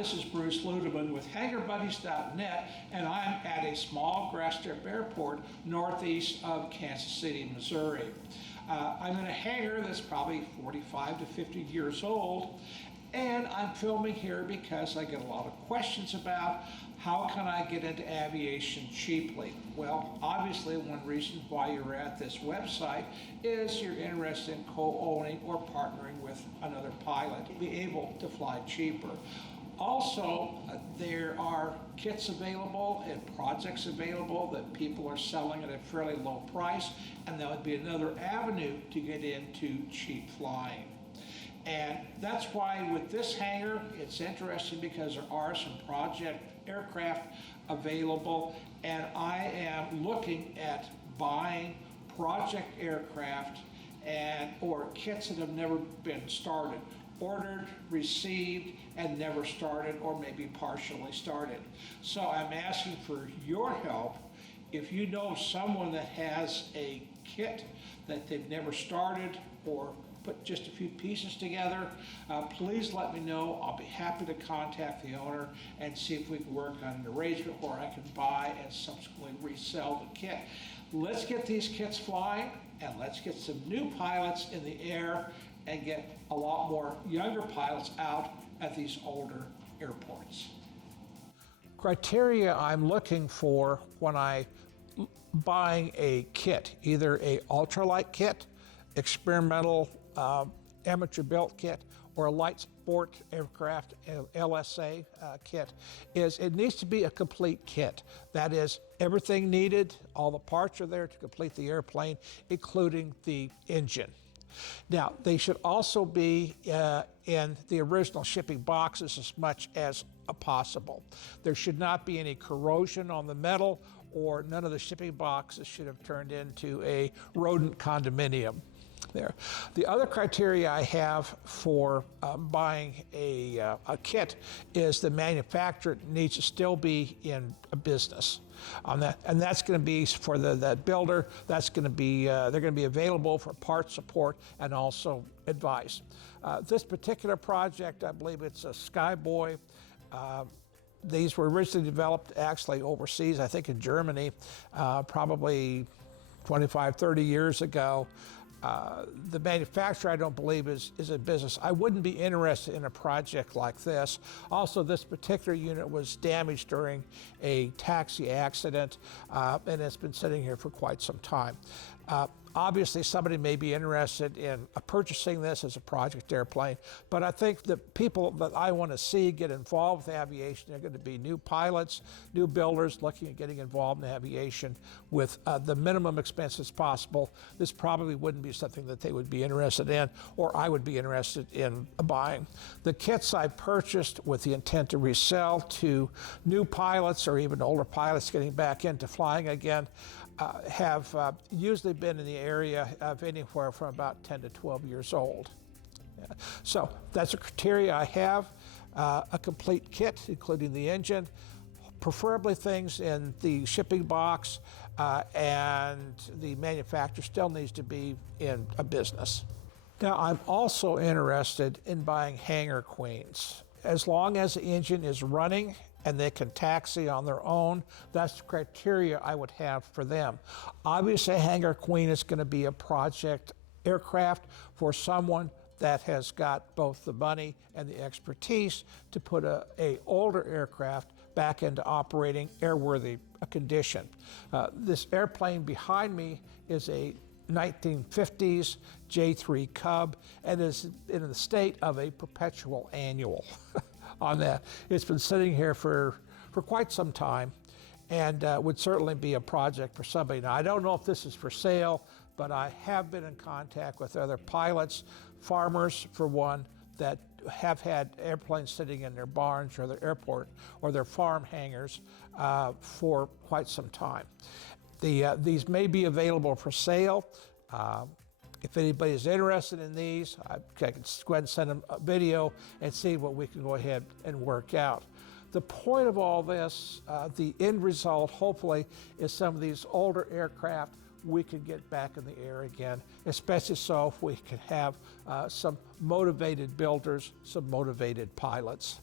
this is Bruce Ludeman with HangarBuddies.net, and I'm at a small grass strip airport northeast of Kansas City, Missouri. I'm in a hangar that's probably 45 to 50 years old, and I'm filming here because I get a lot of questions about how can I get into aviation cheaply. Well, obviously one reason why you're at this website is you're interested in co-owning or partnering with another pilot to be able to fly cheaper. Also, there are kits available and projects available that people are selling at a fairly low price, and that would be another avenue to get into cheap flying. And that's why with this hangar, it's interesting because there are some project aircraft available, and I am looking at buying project aircraft or kits that have never been started. Ordered, received, and never started, or maybe partially started. So I'm asking for your help. If you know someone that has a kit that they've never started or put just a few pieces together, please let me know. I'll be happy to contact the owner and see if we can work on an arrangement where I can buy and subsequently resell the kit. Let's get these kits flying, and let's get some new pilots in the air and get a lot more younger pilots out at these older airports. Criteria I'm looking for when I'm buying a kit, either a ultralight kit, experimental amateur built kit, or a light sport aircraft LSA kit, is it needs to be a complete kit. That is, everything needed, all the parts are there to complete the airplane, including the engine. Now, they should also be in the original shipping boxes as much as possible. There should not be any corrosion on the metal, or none of the shipping boxes should have turned into a rodent condominium there. The other criteria I have for buying a kit is the manufacturer needs to still be in a business on that, and that's going to be for that builder. That's going to be they're going to be available for part support and also advice. This particular project, I believe it's a Skyboy. These were originally developed actually overseas, I think in Germany, probably 25, 30 years ago. The manufacturer, I don't believe, is in business. I wouldn't be interested in a project like this. Also, this particular unit was damaged during a taxi accident, and it's been sitting here for quite some time. Obviously, somebody may be interested in purchasing this as a project airplane, but I think the people that I want to see get involved with aviation are going to be new pilots, new builders looking at getting involved in aviation with the minimum expenses possible. This probably wouldn't be something that they would be interested in, or I would be interested in buying. The kits I purchased with the intent to resell to new pilots or even older pilots getting back into flying again have usually been in the area of anywhere from about 10 to 12 years old. Yeah. So that's a criteria I have, a complete kit, including the engine, preferably things in the shipping box, and the manufacturer still needs to be in a business. Now, I'm also interested in buying hangar queens. As long as the engine is running and they can taxi on their own, that's the criteria I would have for them. Obviously, a hangar queen is going to be a project aircraft for someone that has got both the money and the expertise to put a older aircraft back into operating airworthy condition. This airplane behind me is a 1950s J3 Cub and is in the state of a perpetual annual on that. It's been sitting here for quite some time, and would certainly be a project for somebody. Now, I don't know if this is for sale, but I have been in contact with other pilots, farmers for one, that have had airplanes sitting in their barns or their airport or their farm hangars for quite some time. These may be available for sale. If anybody's interested in these, I can go ahead and send them a video and see what we can go ahead and work out. The point of all this, the end result, hopefully, is some of these older aircraft we can get back in the air again, especially so if we can have some motivated builders, some motivated pilots.